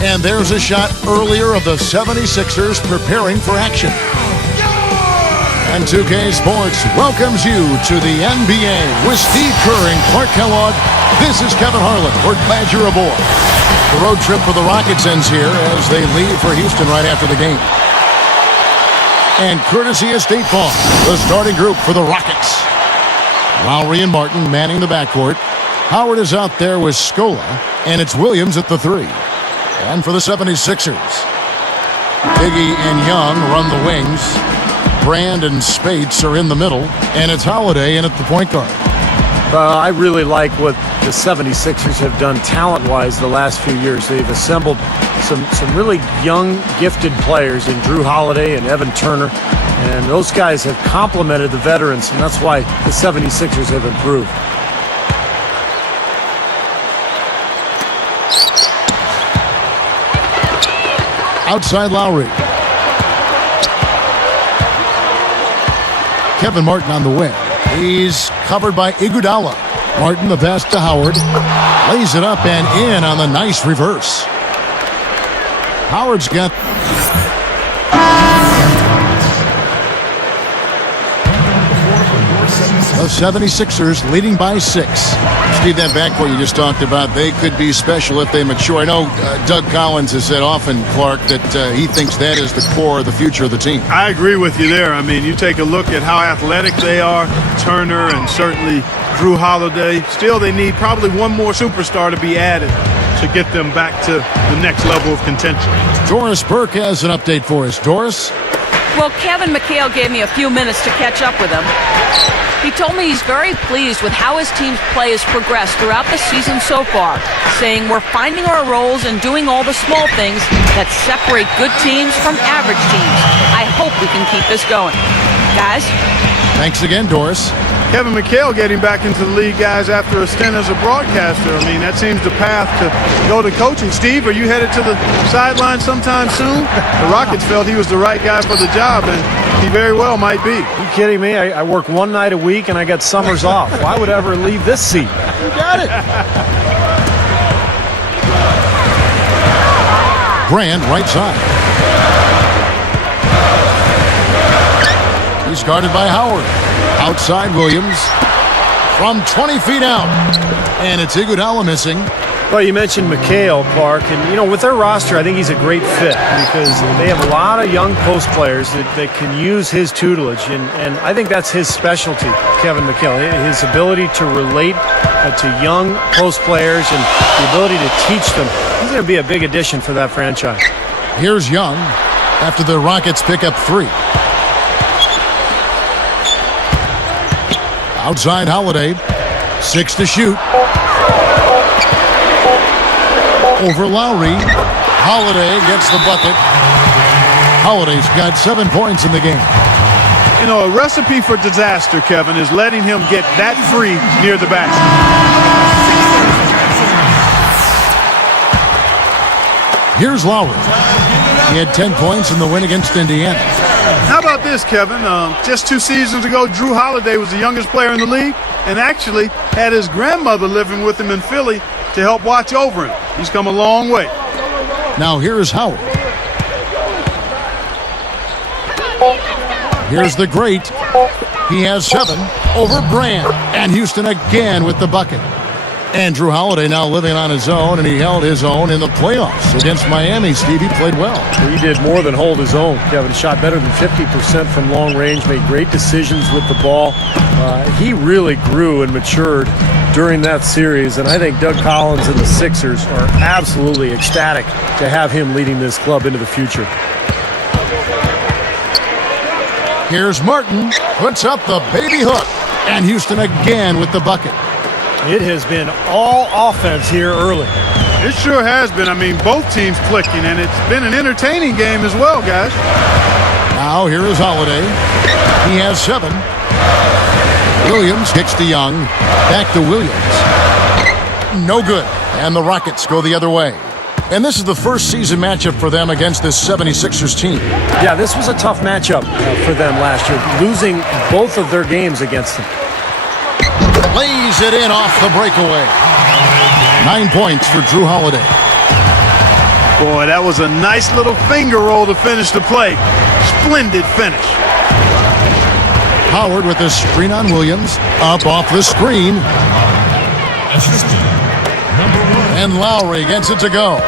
And there's a shot earlier of the 76ers preparing for action. And 2K Sports welcomes you to the NBA with Steve Kerr and Clark Kellogg. This is Kevin Harlan. We're glad you're aboard. The road trip for the Rockets ends here as they leave for Houston right after the game. And courtesy of State Farm, the starting group for the Rockets. Lowry and Martin manning the backcourt. Howard is out there with Scola, and it's Williams at the 3. And for the 76ers, Biggie and Young run the wings. Brand and Spates are in the middle, and it's Holiday in at the point guard. I really like what the 76ers have done talent-wise the last few years. They've assembled some really young, gifted players in Drew Holiday and Evan Turner, and those guys have complemented the veterans, and that's why the 76ers have improved. Outside Lowry. Kevin Martin on the wing. He's covered by Iguodala. Martin, the pass to Howard. Lays it up and in on the nice reverse. Howard's got... The 76ers leading by 6. Steve, that backcourt you just talked about, they could be special if they mature. I know Doug Collins has said often, Clark, that he thinks that is the core of the future of the team. I agree with you there. I mean, you take a look at how athletic they are, Turner and certainly Drew Holiday. Still, they need probably one more superstar to be added to get them back to the next level of contention. Doris Burke has an update for us. Doris? Well, Kevin McHale gave me a few minutes to catch up with him. He told me he's very pleased with how his team's play has progressed throughout the season so far, saying we're finding our roles and doing all the small things that separate good teams from average teams. I hope we can keep this going. Guys? Thanks again, Doris. Kevin McHale getting back into the league, guys, after a stint as a broadcaster. I mean, that seems the path to go to coaching. Steve, are you headed to the sideline sometime soon? The Rockets felt he was the right guy for the job, and he very well might be. Are you kidding me? I work one night a week, and I got summers off. Why would I ever leave this seat? You got it. Brand, right side. He's guarded by Howard. Outside Williams from 20 feet out. And it's Iguodala missing. Well, you mentioned McHale, Clark, and, with their roster, I think he's a great fit because they have a lot of young post players that can use his tutelage, and I think that's his specialty, Kevin McHale, his ability to relate to young post players and the ability to teach them. He's going to be a big addition for that franchise. Here's Young after the Rockets pick up 3. Outside Holiday, 6 to shoot. Over Lowry. Holiday gets the bucket. Holiday's got 7 points in the game. You know, a recipe for disaster, Kevin, is letting him get that free near the basket. Here's Lowry. He had 10 points in the win against Indiana. How about this, Kevin? Just 2 seasons ago, Drew Holiday was the youngest player in the league and actually had his grandmother living with him in Philly to help watch over him. He's come a long way. Now here's Howard. Here's the great. He has 7 over Brand. And Houston again with the bucket. Drew Holiday now living on his own, and he held his own in the playoffs against Miami. Steve, he played well. He did more than hold his own. Kevin shot better than 50% from long range, made great decisions with the ball. He really grew and matured during that series, and I think Doug Collins and the Sixers are absolutely ecstatic to have him leading this club into the future. Here's Martin, puts up the baby hook, and Houston again with the bucket. It has been all offense here early. It sure has been. I mean, both teams clicking, and it's been an entertaining game as well, guys. Now here is Holiday. He has 7. Williams kicks to Young. Back to Williams. No good. And the Rockets go the other way. And this is the first season matchup for them against this 76ers team. Yeah, this was a tough matchup for them last year, losing both of their games against them. Lays it in off the breakaway. 9 points for Drew Holiday. Boy, that was a nice little finger roll to finish the play. Splendid finish. Howard with the screen on Williams. Up off the screen. And Lowry gets it to go.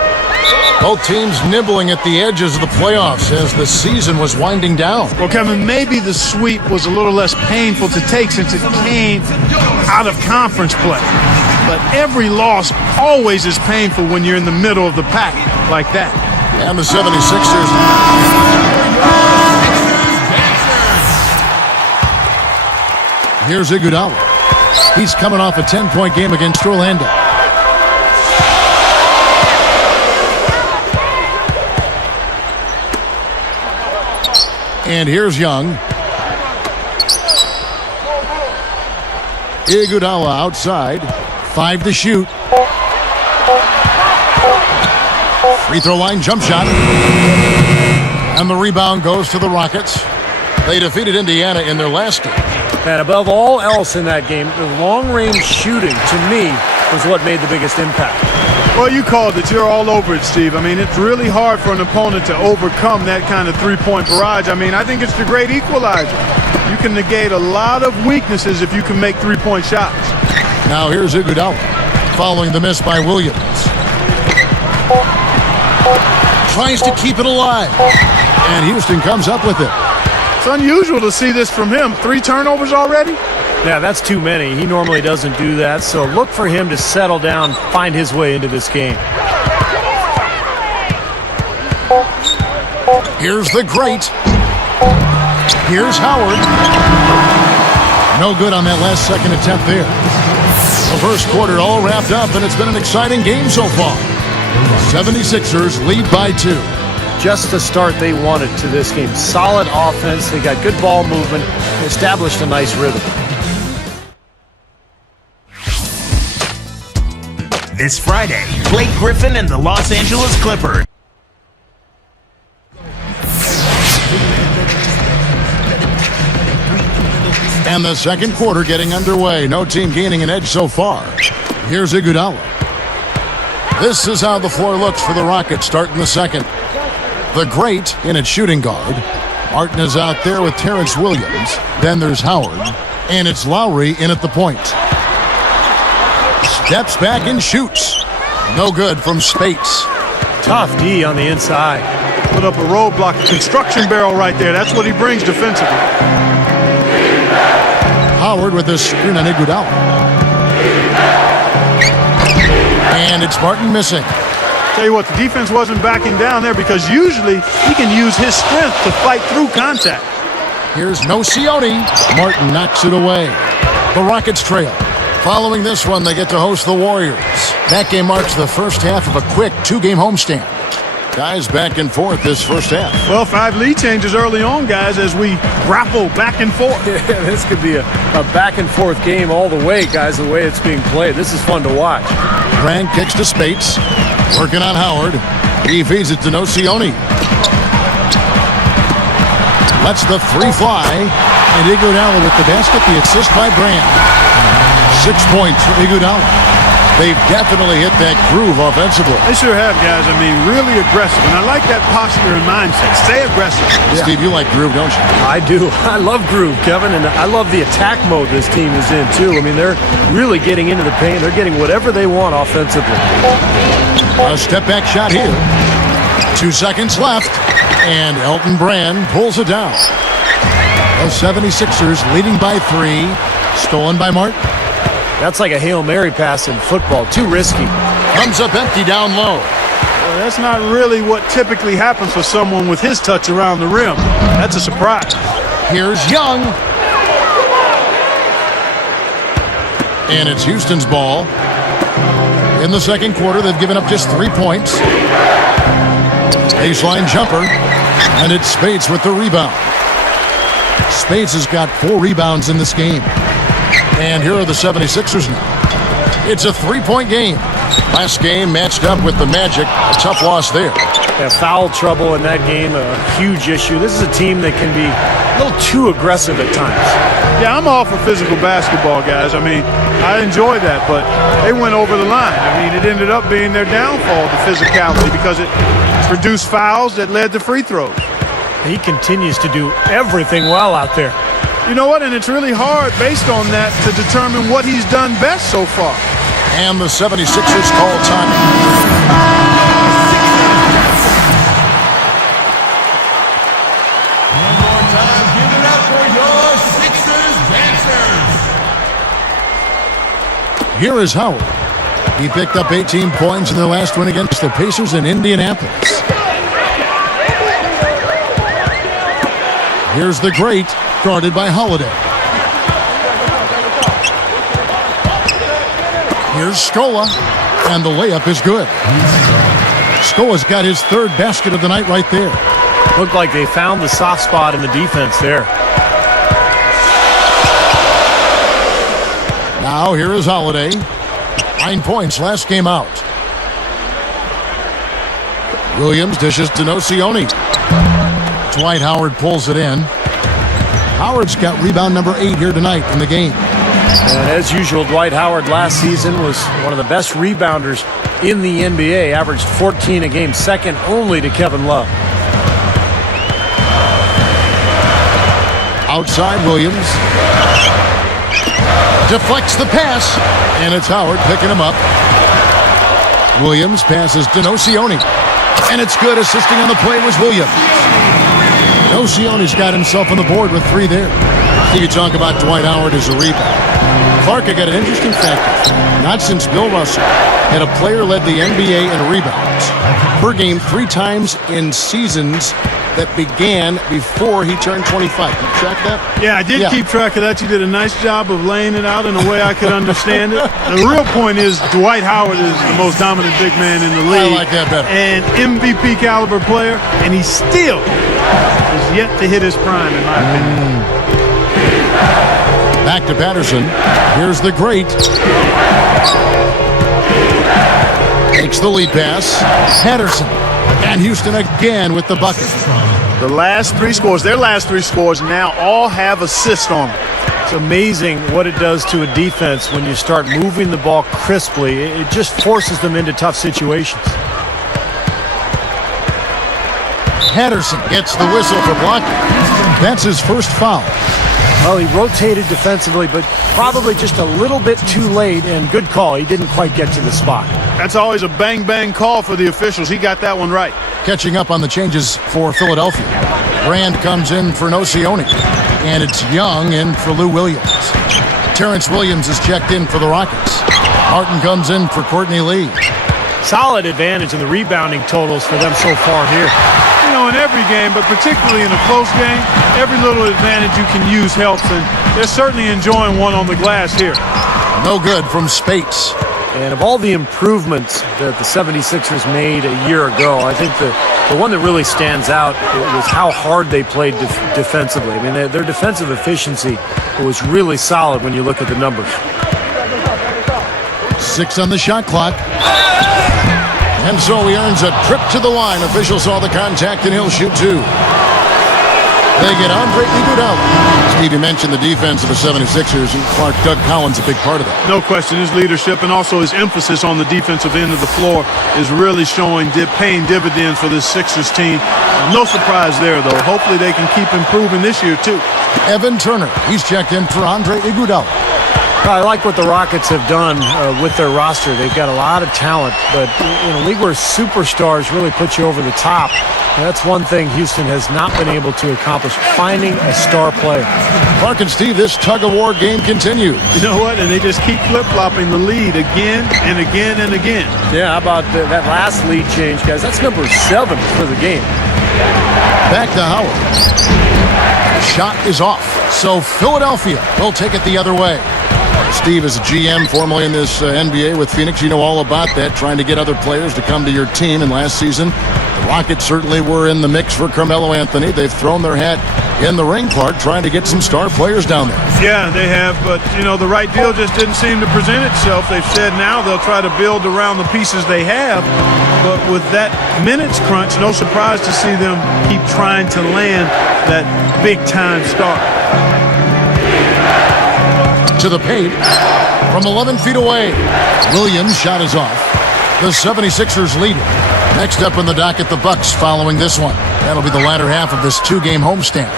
Both teams nibbling at the edges of the playoffs as the season was winding down. Well, Kevin, maybe the sweep was a little less painful to take since it came out of conference play. But every loss always is painful when you're in the middle of the pack like that. And the 76ers. Here's Iguodala. He's coming off a 10-point game against Orlando. And here's Young. Iguodala outside. 5 to shoot. Free throw line jump shot. And the rebound goes to the Rockets. They defeated Indiana in their last game. And above all else in that game, the long-range shooting, to me, was what made the biggest impact. Well, you called it. You're all over it, Steve. I mean, it's really hard for an opponent to overcome that kind of three-point barrage. I mean, I think it's the great equalizer. You can negate a lot of weaknesses if you can make three-point shots. Now here's Iguodala, following the miss by Williams. Tries to keep it alive. And Houston comes up with it. It's unusual to see this from him. 3 turnovers already? Yeah, that's too many. He normally doesn't do that, so look for him to settle down, find his way into this game. Here's the great. Here's Howard. No good on that last second attempt there. The first quarter all wrapped up, and it's been an exciting game so far. 76ers lead by 2. Just the start they wanted to this game. Solid offense. They got good ball movement. Established a nice rhythm. This Friday, Blake Griffin and the Los Angeles Clippers. And the second quarter getting underway. No team gaining an edge so far. Here's Iguodala. This is how the floor looks for the Rockets starting the second. The great in at shooting guard. Martin is out there with Terrence Williams. Then there's Howard. And it's Lowry in at the point. Steps back and shoots. No good from Spates. Tough D on the inside. Put up a roadblock, a construction barrel right there. That's what he brings defensively. Howard with a screen on Iguodala. And it's Martin missing. Tell you what, the defense wasn't backing down there because usually he can use his strength to fight through contact. Here's Nocioni. Martin knocks it away. The Rockets trail. Following this one, they get to host the Warriors. That game marks the first half of a quick 2-game homestand. Guys back and forth this first half. Well, 5 lead changes early on, guys, as we grapple back and forth. Yeah, this could be a back-and-forth game all the way, guys, the way it's being played. This is fun to watch. Grant kicks to Spates. Working on Howard. He feeds it to Nocioni. Lets the 3 fly. And Iguodala with the basket. The assist by Brand. 6 points for Iguodala. They've definitely hit that groove offensively. They sure have, guys. I mean, really aggressive. And I like that posture and mindset. Stay aggressive. Yeah. Steve, you like groove, don't you? I do. I love groove, Kevin, and I love the attack mode this team is in, too. I mean, they're really getting into the paint. They're getting whatever they want offensively. A step-back shot here. 2 seconds left. And Elton Brand pulls it down. The 76ers leading by 3. Stolen by Martin. That's like a Hail Mary pass in football. Too risky. Comes up empty down low. Well, that's not really what typically happens for someone with his touch around the rim. That's a surprise. Here's Young. And it's Houston's ball. In the second quarter, they've given up just 3 points. Baseline jumper. And it's Spates with the rebound. Spates has got 4 rebounds in this game. And here are the 76ers now. It's a 3-point game. Last game matched up with the Magic. A tough loss there. They have foul trouble in that game, a huge issue. This is a team that can be a little too aggressive at times. Yeah, I'm all for physical basketball, guys. I mean, I enjoy that, but they went over the line. I mean, it ended up being their downfall, the physicality, because it produced fouls that led to free throws. He continues to do everything well out there. You know what? And it's really hard based on that to determine what he's done best so far. And the 76ers call time. One more time, give it up for your Sixers dancers. Here is Howard. He picked up 18 points in their last win against the Pacers in Indianapolis. Here's the great, guarded by Holiday. Here's Scola, and the layup is good. Scola's got his third basket of the night right there. Looked like they found the soft spot in the defense there. Now here is Holiday. 9 points last game out. Williams dishes to Nocioni. Dwight Howard pulls it in. Howard's got rebound number 8 here tonight in the game. And as usual, Dwight Howard last season was one of the best rebounders in the NBA, averaged 14 a game, second only to Kevin Love. Outside Williams. Deflects the pass, and it's Howard picking him up. Williams passes to Nocioni, and it's good. Assisting on the play was Williams. Nocioni's got himself on the board with 3 there. You talk about Dwight Howard as a rebound. Clark, I got an interesting factor. Not since Bill Russell had a player led the NBA in rebounds per game 3 times in seasons that began before he turned 25. Can you track that? Yeah, I did keep track of that. You did a nice job of laying it out in a way I could understand it. The real point is Dwight Howard is the most dominant big man in the league. I like that better. And MVP caliber player, and he still is yet to hit his prime, in my opinion. Back to Patterson. Here's the great. Takes the lead pass. Patterson. And Houston again with the bucket. The last 3 scores, their last 3 scores now all have assists on them. It's amazing what it does to a defense when you start moving the ball crisply. It just forces them into tough situations. Patterson gets the whistle for blocking. That's his first foul. Well, he rotated defensively, but probably just a little bit too late, and good call. He didn't quite get to the spot. That's always a bang-bang call for the officials. He got that one right. Catching up on the changes for Philadelphia. Brand comes in for Nocioni, and it's Young in for Lou Williams. Terrence Williams is checked in for the Rockets. Martin comes in for Courtney Lee. Solid advantage in the rebounding totals for them so far here. You know, in every game, but particularly in a close game, every little advantage you can use helps, and they're certainly enjoying one on the glass here. No good from Spates. And of all the improvements that the 76ers made a year ago, I think the one that really stands out was how hard they played defensively. I mean, their defensive efficiency was really solid when you look at the numbers. 6 on the shot clock. And so he earns a trip to the line. Officials saw the contact, and he'll shoot 2. They get Andre Iguodala. Stevie mentioned the defense of the 76ers, and Clark, Doug Collins a big part of that. No question, his leadership and also his emphasis on the defensive end of the floor is really paying dividends for this Sixers team. No surprise there, though. Hopefully they can keep improving this year, too. Evan Turner, he's checked in for Andre Iguodala. I like what the Rockets have done with their roster. They've got a lot of talent, but in a league where superstars really put you over the top, that's one thing Houston has not been able to accomplish, finding a star player. Clark and Steve, this tug-of-war game continues. You know what? And they just keep flip-flopping the lead again and again and again. Yeah, how about that last lead change, guys? That's number 7 for the game. Back to Howard. Shot is off, so Philadelphia will take it the other way. Steve is a GM formerly in this NBA with Phoenix. You know all about that, trying to get other players to come to your team. And last season, the Rockets certainly were in the mix for Carmelo Anthony. They've thrown their hat in the ring, Clark, trying to get some star players down there. Yeah, they have, but, the right deal just didn't seem to present itself. They've said now they'll try to build around the pieces they have, but with that minutes crunch, no surprise to see them keep trying to land that big-time star. To the paint from 11 feet away. Williams' shot is off. The 76ers lead it. Next up in the docket, the Bucks following this one. That'll be the latter half of this two-game homestand.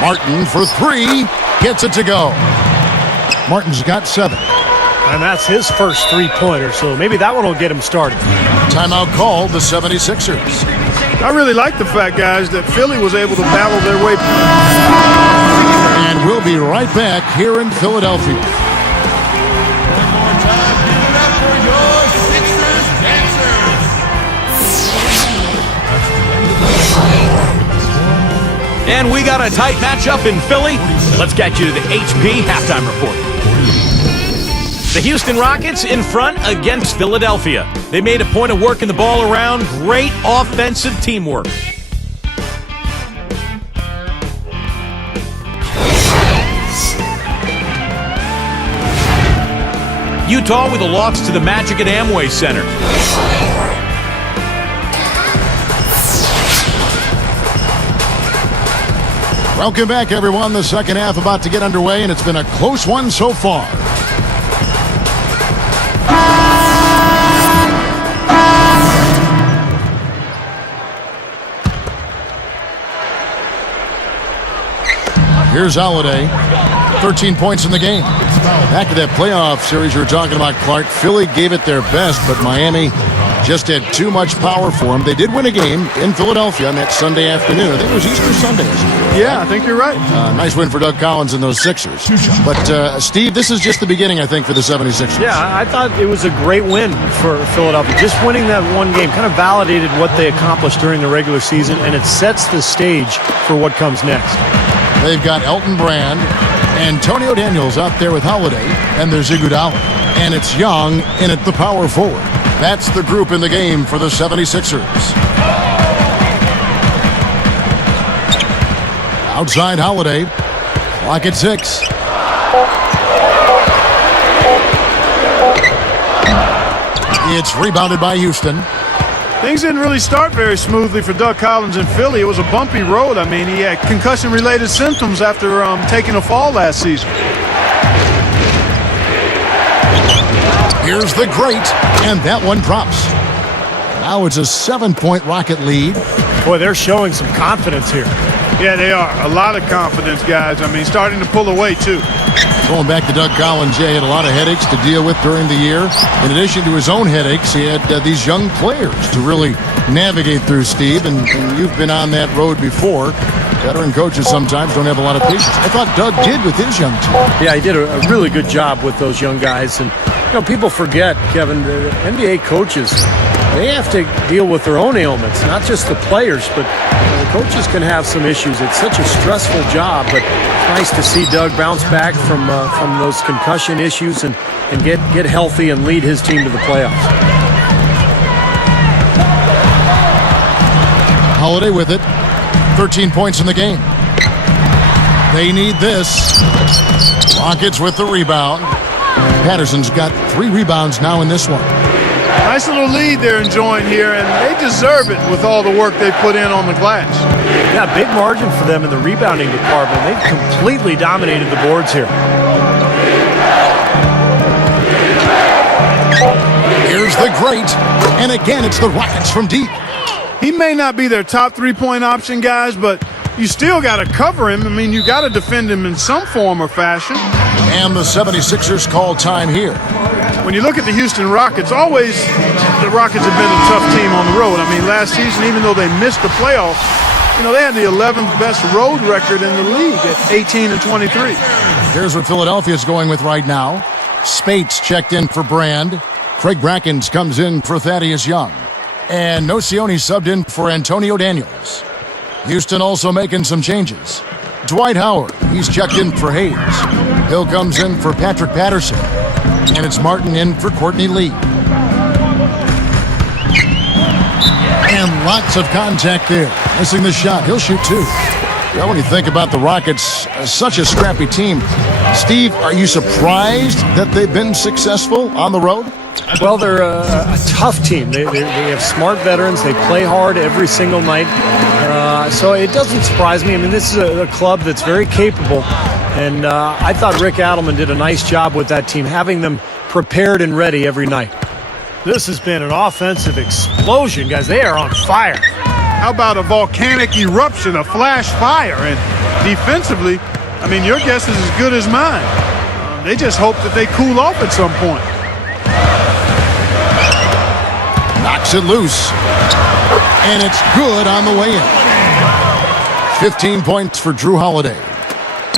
Martin for three. Gets it to go. Martin's got 7. And that's his first three-pointer, so maybe that one will get him started. Timeout called the 76ers. I really like the fact, guys, that Philly was able to battle their way. And we'll be right back here in Philadelphia. One more time, give it up for your Sixers dancers. And we got a tight matchup in Philly. Let's get you to the HP halftime report. The Houston Rockets in front against Philadelphia. They made a point of working the ball around. Great offensive teamwork. Utah with a loss to the Magic at Amway Center. Welcome back, everyone. The second half about to get underway, and it's been a close one so far. Here's Holiday. 13 points in the game. Back to that playoff series you were talking about, Clark. Philly gave it their best, but Miami just had too much power for them. They did win a game in Philadelphia on that Sunday afternoon. I think it was Easter Sunday. Yeah, I think you're right. Nice win for Doug Collins and those Sixers. But, Steve, this is just the beginning, I think, for the 76ers. Yeah, I thought it was a great win for Philadelphia. Just winning that one game kind of validated what they accomplished during the regular season, and it sets the stage for what comes next. They've got Elton Brand, Antonio Daniels out there with Holiday, and there's Iguodala. And it's Young in at the power forward. That's the group in the game for the 76ers. Outside Holiday. Clock at 6. It's rebounded by Houston. Things didn't really start very smoothly for Doug Collins in Philly. It was a bumpy road. I mean, he had concussion-related symptoms after taking a fall last season. Here's the great, and that one drops. Now it's a 7-point Rocket lead. Boy, they're showing some confidence here. Yeah, they are. A lot of confidence, guys. I mean, starting to pull away, too. Going back to Doug Collins, he had a lot of headaches to deal with during the year. In addition to his own headaches, he had these young players to really navigate through, Steve, and you've been on that road before. Veteran coaches sometimes don't have a lot of patience. I thought Doug did with his young team. Yeah, he did a really good job with those young guys. And, people forget, Kevin, the NBA coaches, they have to deal with their own ailments, not just the players, but the coaches can have some issues. It's such a stressful job, but it's nice to see Doug bounce back from those concussion issues and get healthy and lead his team to the playoffs. Holiday with it. 13 points in the game. They need this. Rockets with the rebound. Patterson's got 3 rebounds now in this one. Nice little lead they're enjoying here, and they deserve it with all the work they put in on the glass. Yeah, big margin for them in the rebounding department. They've completely dominated the boards here. Here's the great, and again it's the Rockets from deep. He may not be their top three-point option, guys, but you still got to cover him. I mean, you got to defend him in some form or fashion. And the 76ers call time here. When you look at the Houston Rockets, always the Rockets have been a tough team on the road. I mean, last season, even though they missed the playoffs, they had the 11th best road record in the league at 18-23. Here's what Philadelphia's going with right now. Spates checked in for Brand. Craig Brackens comes in for Thaddeus Young. And Nocioni subbed in for Antonio Daniels. Houston also making some changes. Dwight Howard, he's checked in for Hayes. Hill comes in for Patrick Patterson. And it's Martin in for Courtney Lee. And lots of contact there. Missing the shot. He'll shoot two. Well, when you think about the Rockets, such a scrappy team, Steve, are you surprised that they've been successful on the road? Well, they're a tough team. They have smart veterans. They play hard every single night. So it doesn't surprise me. I mean, this is a club that's very capable. And I thought Rick Adelman did a nice job with that team, having them prepared and ready every night. This has been an offensive explosion, guys. They are on fire. How about a volcanic eruption, a flash fire? And defensively, I mean, your guess is as good as mine. They just hope that they cool off at some point. Knocks it loose. And it's good on the way in. 15 points for Drew Holiday.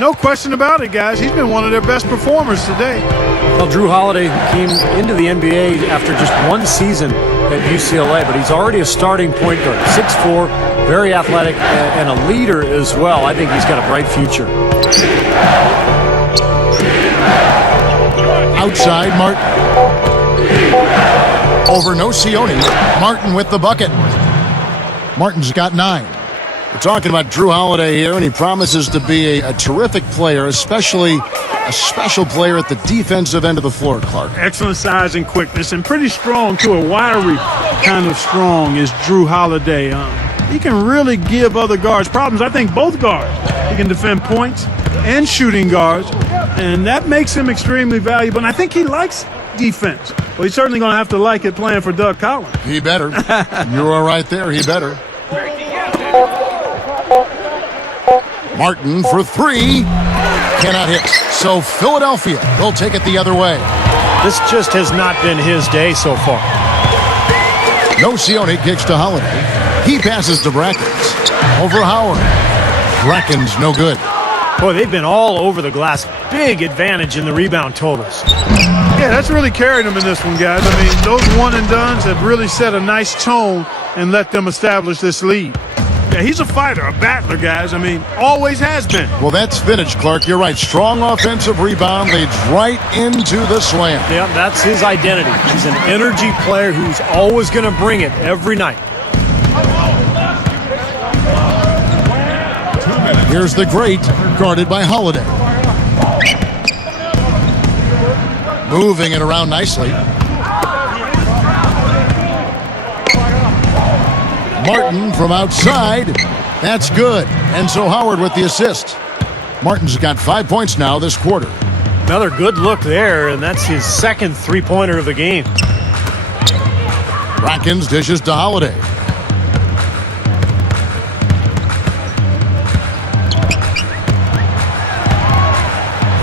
No question about it, guys. He's been one of their best performers today. Well, Drew Holiday came into the NBA after just one season at UCLA, but he's already a starting point guard. 6'4", very athletic, and a leader as well. I think he's got a bright future. Outside, Martin. Over Nocioni. Martin with the bucket. Martin's got 9. We're talking about Drew Holiday here, and he promises to be a terrific player, especially a special player at the defensive end of the floor, Clark. Excellent size and quickness, and pretty strong, too. A wiry kind of strong is Drew Holiday. He can really give other guards problems. I think both guards. He can defend points and shooting guards, and that makes him extremely valuable. And I think he likes defense. Well, he's certainly going to have to like it playing for Doug Collins. He better. You are right there. He better. Martin for 3. Cannot hit. So Philadelphia will take it the other way. This just has not been his day so far. Nocioni kicks to Holiday. He passes to Brackens. Over Howard. Brackens no good. Boy, they've been all over the glass. Big advantage in the rebound totals. Yeah, that's really carried them in this one, guys. I mean, those one-and-dones have really set a nice tone and let them establish this lead. Yeah, he's a fighter, a battler, guys. I mean, always has been. Well, that's vintage, Clark. You're right. Strong offensive rebound leads right into the slam. Yeah, that's his identity. He's an energy player who's always going to bring it every night. Here's the great, guarded by Holiday. Moving it around nicely. Martin from outside. That's good. And so Howard with the assist. Martin's got 5 points now this quarter. Another good look there, and that's his second three-pointer of the game. Brackens dishes to Holiday.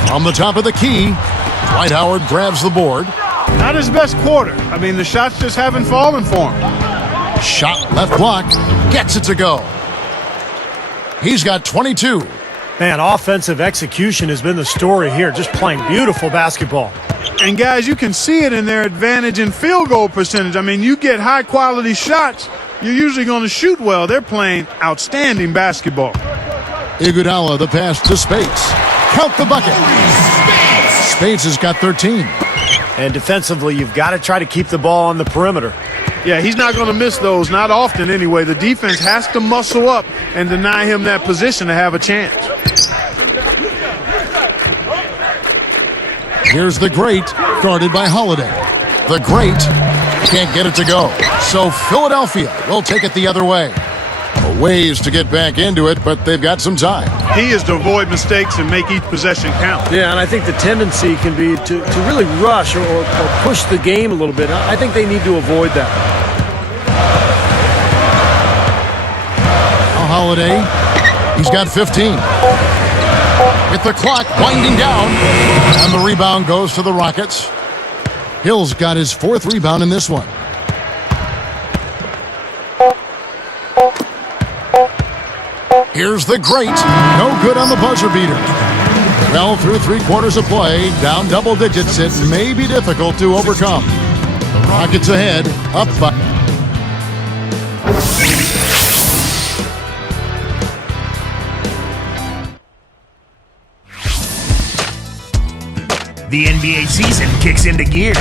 From the top of the key, Dwight Howard grabs the board. Not his best quarter. I mean, the shots just haven't fallen for him. Shot left block. Gets it to go. He's got 22. Man, offensive execution has been the story here. Just playing beautiful basketball. And, guys, you can see it in their advantage in field goal percentage. I mean, you get high-quality shots, you're usually going to shoot well. They're playing outstanding basketball. Iguodala, the pass to Spates. Count the bucket. Spates has got 13. And defensively, you've got to try to keep the ball on the perimeter. Yeah, he's not going to miss those, not often anyway. The defense has to muscle up and deny him that position to have a chance. Here's the great, guarded by Holiday. The great can't get it to go. So Philadelphia will take it the other way. A ways to get back into it, but they've got some time. He is to avoid mistakes and make each possession count. Yeah, and I think the tendency can be to really rush or push the game a little bit. I think they need to avoid that. Now Holiday, he's got 15. With the clock winding down, and the rebound goes to the Rockets. Hill's got his 4th rebound in this one. Here's the great. No good on the buzzer beater. Well, through 3 quarters of play, down double digits, it may be difficult to overcome. The Rockets ahead, up by... the NBA season kicks into gear.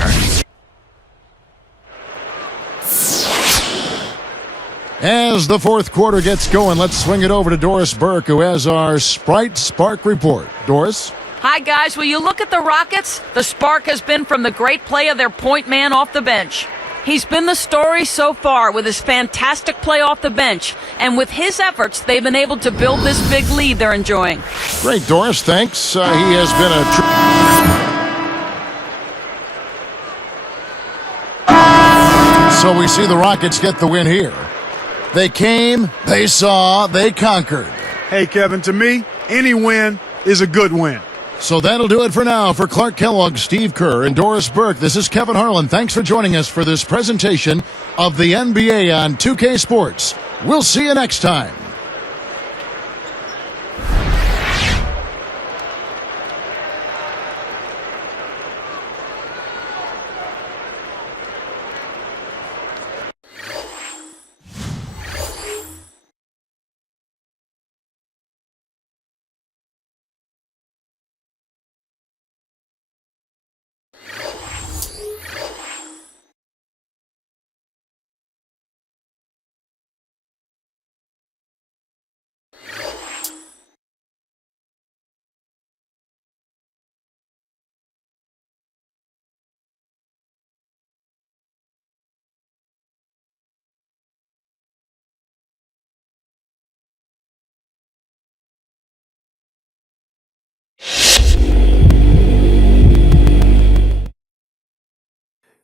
As the fourth quarter gets going, let's swing it over to Doris Burke, who has our Sprite Spark report. Doris? Hi, guys. Will you look at the Rockets? The spark has been from the great play of their point man off the bench. He's been the story so far with his fantastic play off the bench. And with his efforts, they've been able to build this big lead they're enjoying. Great, Doris. Thanks. He has been a So we see the Rockets get the win here. They came, they saw, they conquered. Hey, Kevin, to me, any win is a good win. So that'll do it for now. For Clark Kellogg, Steve Kerr, and Doris Burke, this is Kevin Harlan. Thanks for joining us for this presentation of the NBA on 2K Sports. We'll see you next time.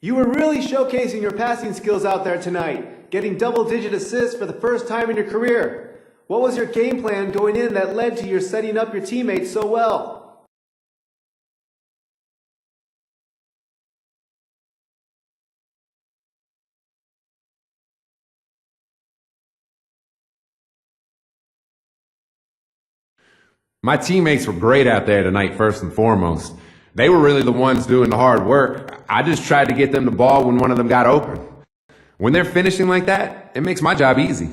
You were really showcasing your passing skills out there tonight, getting double-digit assists for the first time in your career. What was your game plan going in that led to your setting up your teammates so well? My teammates were great out there tonight, first and foremost. They were really the ones doing the hard work. I just tried to get them the ball when one of them got open. When they're finishing like that, it makes my job easy.